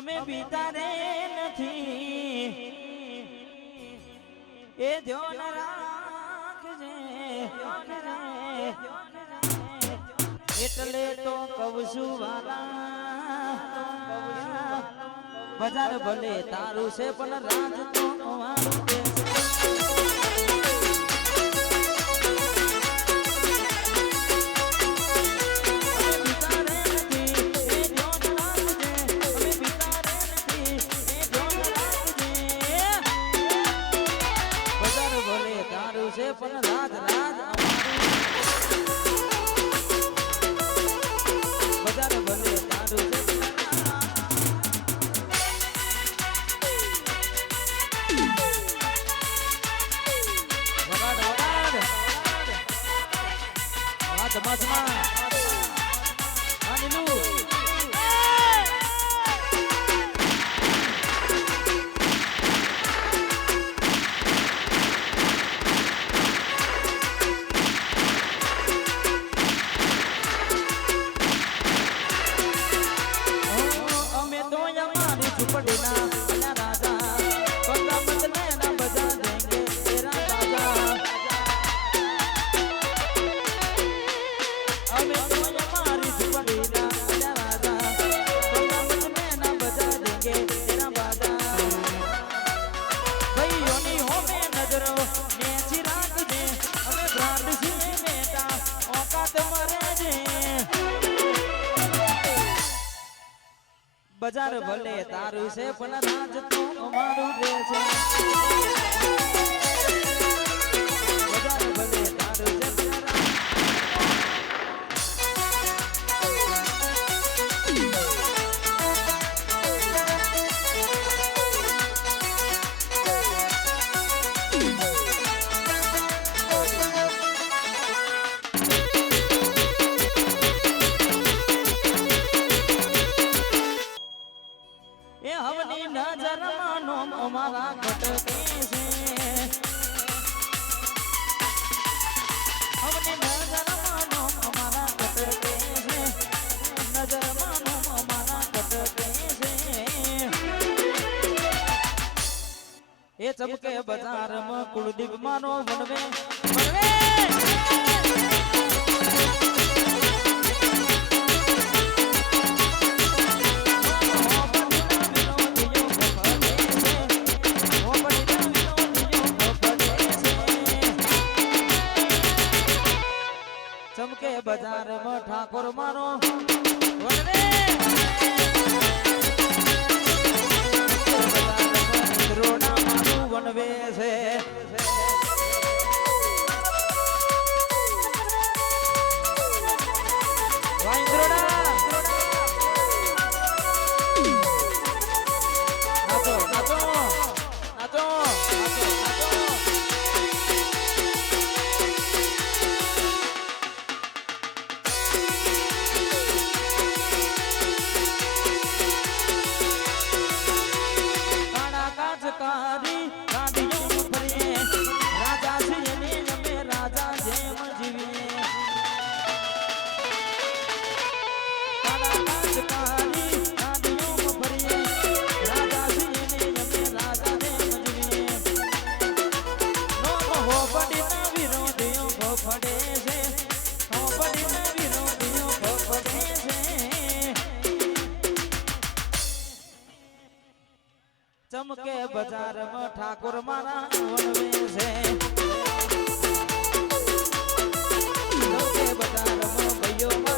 અમે પિતા રે નથી. એ ધ્યાન રાખજે એટલે તો કવશું વાલા. બજાર ભલે તારું છે, પણ રાજ તો મારું ધમાધમા બજાર ભલે તારું છે પણ રાજ તો અમારું રે છે. બજાર ભલે તારું છે બજારમાં કુળદીપ માનો વનવે વનવે ચમકે બજારમાં ઠાકોર મારા ઓળવે છે. ચમકે બજારમાં ભૈયો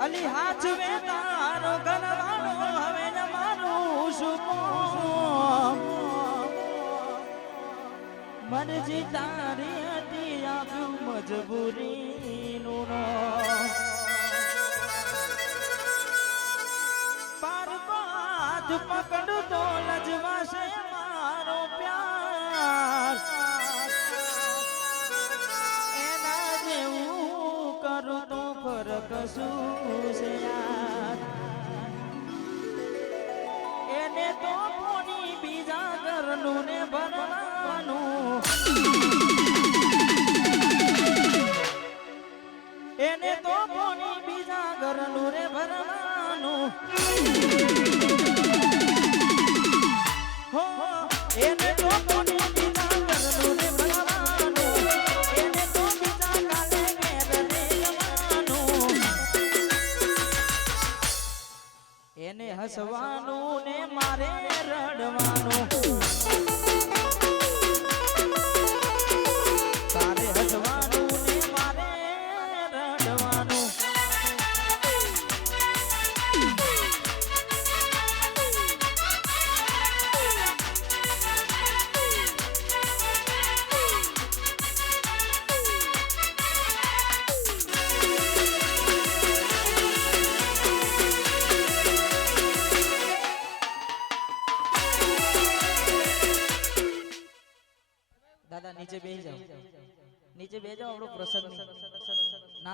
અલી હાચવે તારો કરવાનો હવે ન મારું શું મરજી તારી હતી આપ્યું મજબૂરી નું પાર હાથ પકડતો શું છે એને તો કોની બીજા ઘરનું ને ભરવાનું એને તો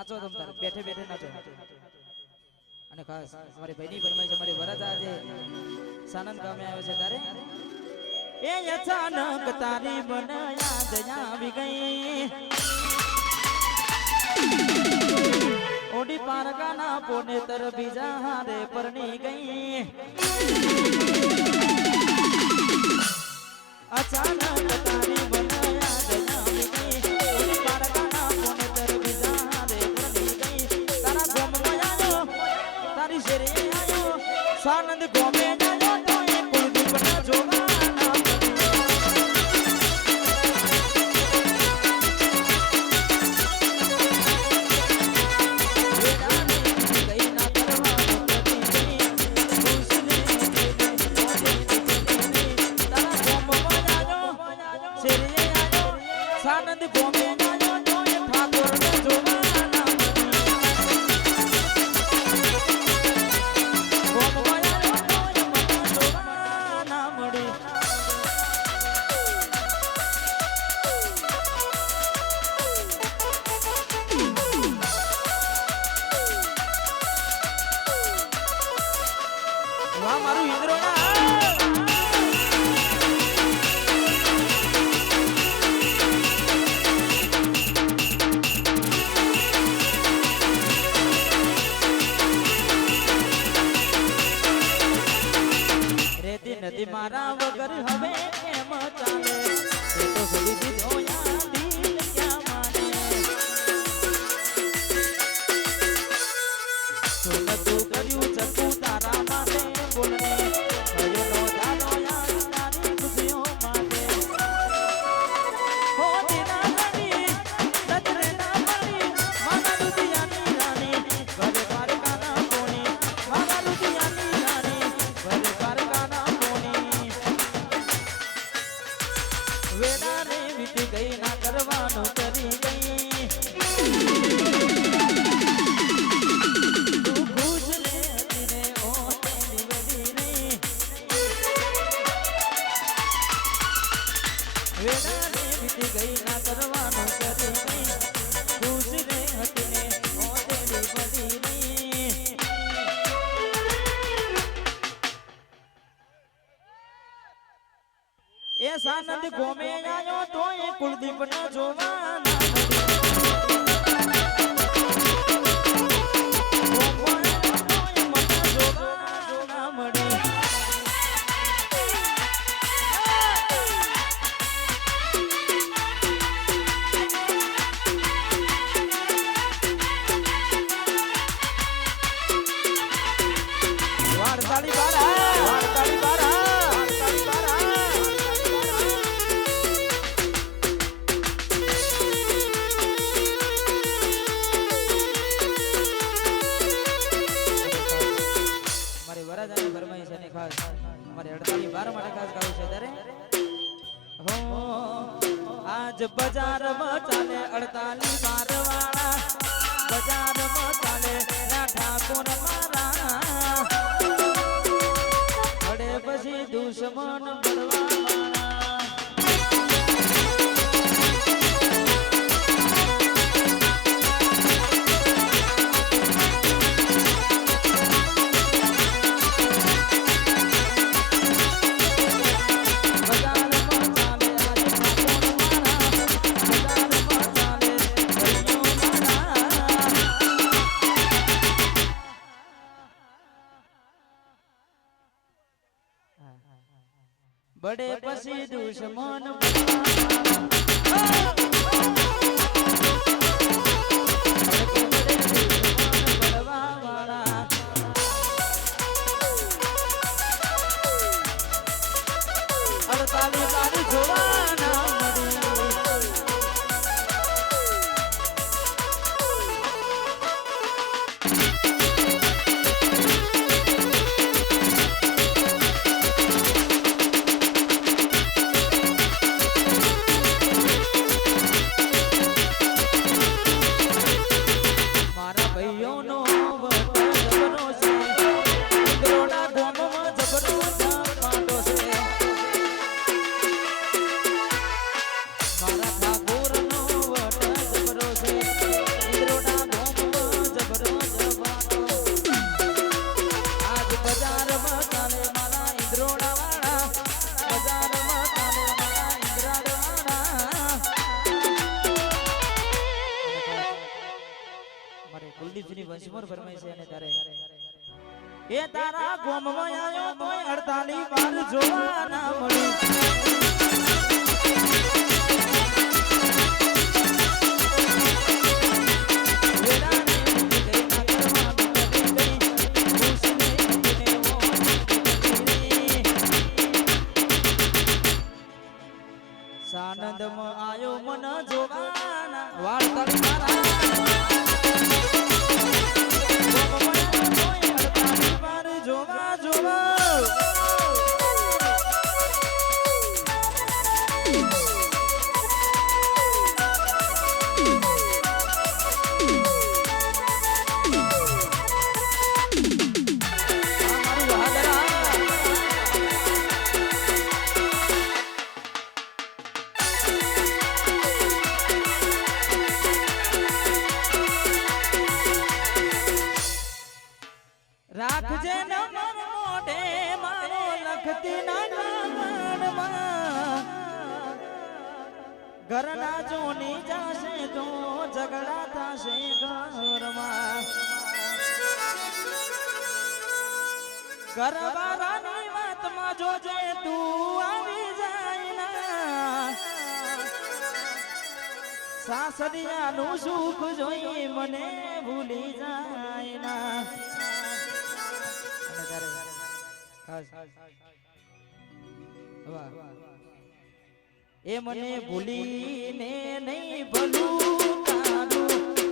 નાચો તમ તારે બેઠે બેઠે નાચો અને ખાસ, અમારી ભાઈની ફરમાઈશ, અમારી વરદ આજે સાનંદ ગામે આવે છે તારે? એ અચાનક તારી મને યાદ આવી ગઈ. ઓડી પારકાના પોને તર બીજા હારે પરણી ગઈ. અચાનક તારી મને Sanandu Gomes. એ તારા ગોમમાં આવ્યો તોય અડતાલી બાર જોવા ના મળ્યું. ઘરવાળાની વાતમાં જોજે, તું આવી જાય સાસરિયાનું સુખ જોઈ મને ભૂલી જાય ના. એ મને ભૂલીને નહીં ભલું તારું